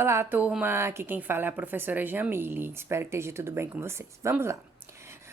Olá, turma! Aqui quem fala é a professora Jamile. Espero que esteja tudo bem com vocês. Vamos lá.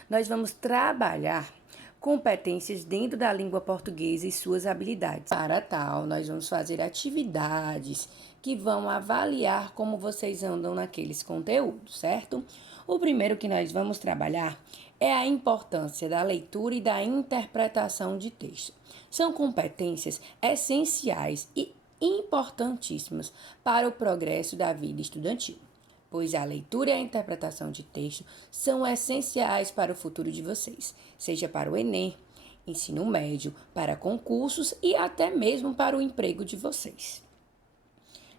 Nós vamos trabalhar competências dentro da língua portuguesa e suas habilidades. Para tal, nós vamos fazer atividades que vão avaliar como vocês andam naqueles conteúdos, certo? O primeiro que nós vamos trabalhar é a importância da leitura e da interpretação de texto. São competências essenciais e importantíssimas para o progresso da vida estudantil, pois a leitura e a interpretação de texto são essenciais para o futuro de vocês, seja para o Enem, ensino médio, para concursos e até mesmo para o emprego de vocês.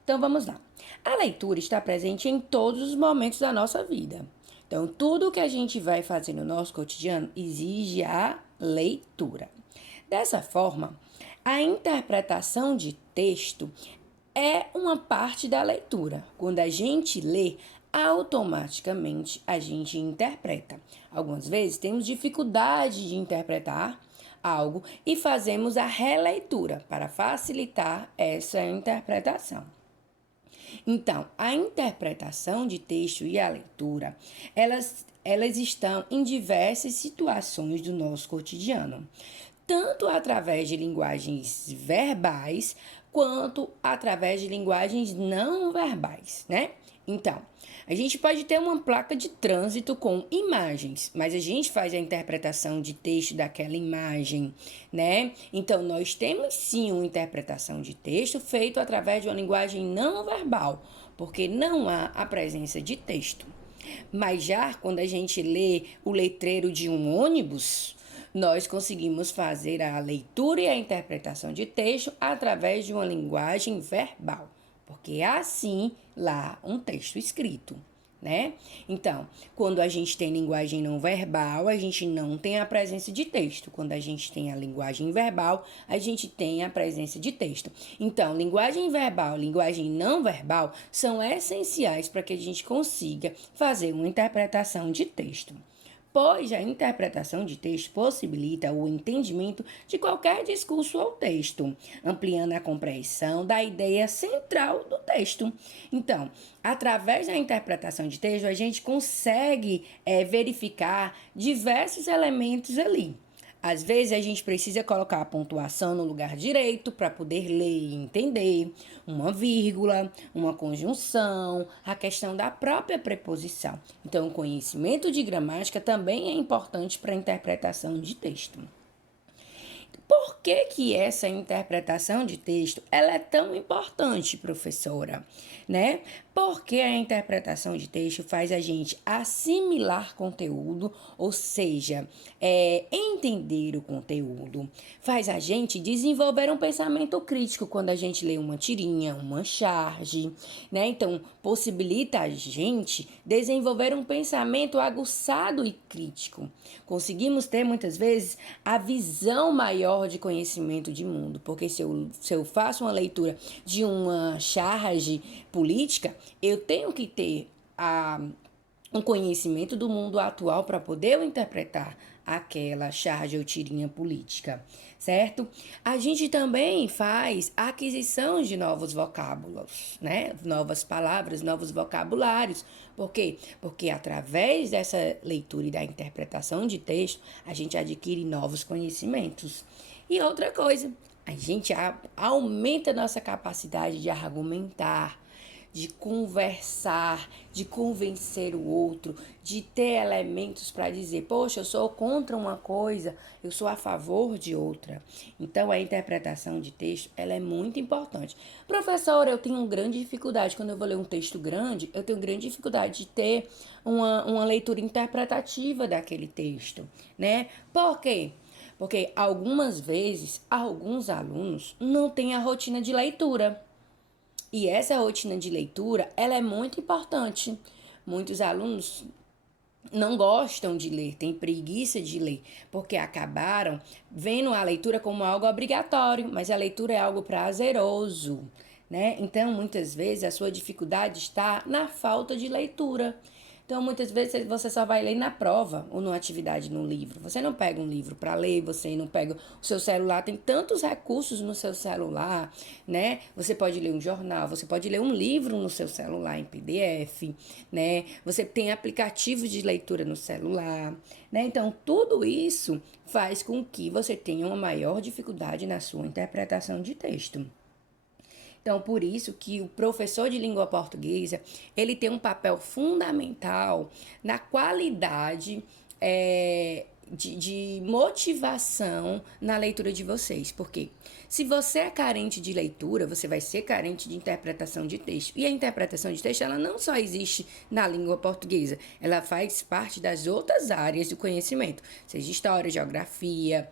Então vamos lá. A leitura está presente em todos os momentos da nossa vida. Então, tudo que a gente vai fazer no nosso cotidiano exige a leitura. Dessa forma, a interpretação de texto é uma parte da leitura. Quando a gente lê, automaticamente a gente interpreta. Algumas vezes temos dificuldade de interpretar algo e fazemos a releitura para facilitar essa interpretação. Então, a interpretação de texto e a leitura, elas estão em diversas situações do nosso cotidiano, tanto através de linguagens verbais, quanto através de linguagens não verbais, né? Então, a gente pode ter uma placa de trânsito com imagens, mas a gente faz a interpretação de texto daquela imagem, né? Então, nós temos sim uma interpretação de texto feito através de uma linguagem não verbal, porque não há a presença de texto. Mas já quando a gente lê o letreiro de um ônibus, nós conseguimos fazer a leitura e a interpretação de texto através de uma linguagem verbal, porque há sim lá um texto escrito, né? Então, quando a gente tem linguagem não verbal, a gente não tem a presença de texto. Quando a gente tem a linguagem verbal, a gente tem a presença de texto. Então, linguagem verbal, linguagem não verbal são essenciais para que a gente consiga fazer uma interpretação de texto, pois a interpretação de texto possibilita o entendimento de qualquer discurso ou texto, ampliando a compreensão da ideia central do texto. Então, através da interpretação de texto, a gente consegue verificar diversos elementos ali. Às vezes a gente precisa colocar a pontuação no lugar direito para poder ler e entender, uma vírgula, uma conjunção, a questão da própria preposição. Então, o conhecimento de gramática também é importante para a interpretação de texto. Por que essa interpretação de texto ela é tão importante, professora? Né? Porque a interpretação de texto faz a gente assimilar conteúdo, ou seja, entender o conteúdo, faz a gente desenvolver um pensamento crítico quando a gente lê uma tirinha, uma charge, né? Então, possibilita a gente desenvolver um pensamento aguçado e crítico. Conseguimos ter, muitas vezes, a visão maior de conhecimento de mundo, porque se eu faço uma leitura de uma charge política, eu tenho que ter um conhecimento do mundo atual para poder interpretar aquela charge ou tirinha política, certo? A gente também faz aquisição de novos vocábulos, né? Novas palavras, novos vocabulários. Por quê? Porque através dessa leitura e da interpretação de texto, a gente adquire novos conhecimentos. E outra coisa, a gente aumenta a nossa capacidade de argumentar, de conversar, de convencer o outro, de ter elementos para dizer, poxa, eu sou contra uma coisa, eu sou a favor de outra. Então, a interpretação de texto, ela é muito importante. Professora, eu tenho grande dificuldade, quando eu vou ler um texto grande, eu tenho grande dificuldade de ter uma leitura interpretativa daquele texto, né? Por quê? Porque algumas vezes, alguns alunos não têm a rotina de leitura. E essa rotina de leitura, ela é muito importante. Muitos alunos não gostam de ler, têm preguiça de ler, porque acabaram vendo a leitura como algo obrigatório, mas a leitura é algo prazeroso, né? Então, muitas vezes, a sua dificuldade está na falta de leitura, Então, muitas vezes você só vai ler na prova ou numa atividade no livro. Você não pega um livro para ler, você não pega o seu celular. Tem tantos recursos no seu celular, né? Você pode ler um jornal, você pode ler um livro no seu celular em PDF, né? Você tem aplicativos de leitura no celular, né? Então, tudo isso faz com que você tenha uma maior dificuldade na sua interpretação de texto. Então, por isso que o professor de língua portuguesa, ele tem um papel fundamental na qualidade de motivação na leitura de vocês. Porque se você é carente de leitura, você vai ser carente de interpretação de texto. E a interpretação de texto, ela não só existe na língua portuguesa, ela faz parte das outras áreas do conhecimento, seja história, geografia,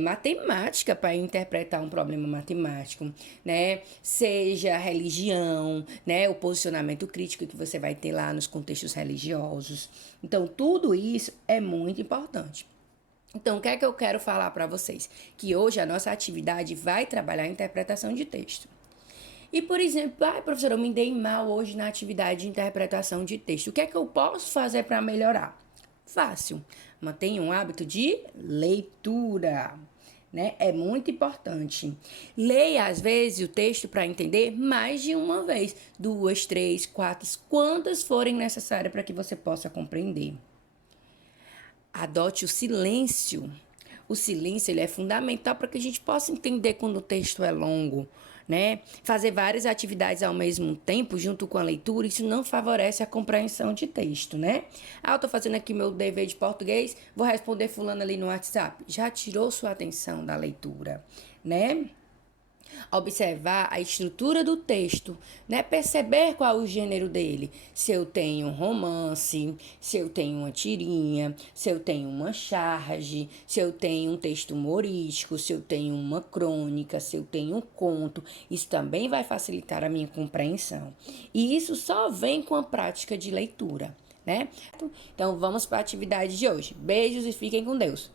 matemática para interpretar um problema matemático, né? Seja religião, né? O posicionamento crítico que você vai ter lá nos contextos religiosos. Então, tudo isso é muito importante. Então, o que é que eu quero falar para vocês? Que hoje a nossa atividade vai trabalhar a interpretação de texto. E, por exemplo, professora, eu me dei mal hoje na atividade de interpretação de texto. O que é que eu posso fazer para melhorar? Fácil. Mantenha um hábito de leitura, né? É muito importante. Leia, às vezes, o texto para entender mais de uma vez. 2, 3, 4, quantas forem necessárias para que você possa compreender. Adote o silêncio. O silêncio ele é fundamental para que a gente possa entender quando o texto é longo, né? Fazer várias atividades ao mesmo tempo, junto com a leitura, isso não favorece a compreensão de texto, né? Eu tô fazendo aqui meu dever de português, vou responder fulano ali no WhatsApp. Já tirou sua atenção da leitura, né? Observar a estrutura do texto, né? Perceber qual é o gênero dele. Se eu tenho um romance, se eu tenho uma tirinha, se eu tenho uma charge, se eu tenho um texto humorístico, se eu tenho uma crônica, se eu tenho um conto. Isso também vai facilitar a minha compreensão. E isso só vem com a prática de leitura, né? Então, vamos para a atividade de hoje. Beijos e fiquem com Deus.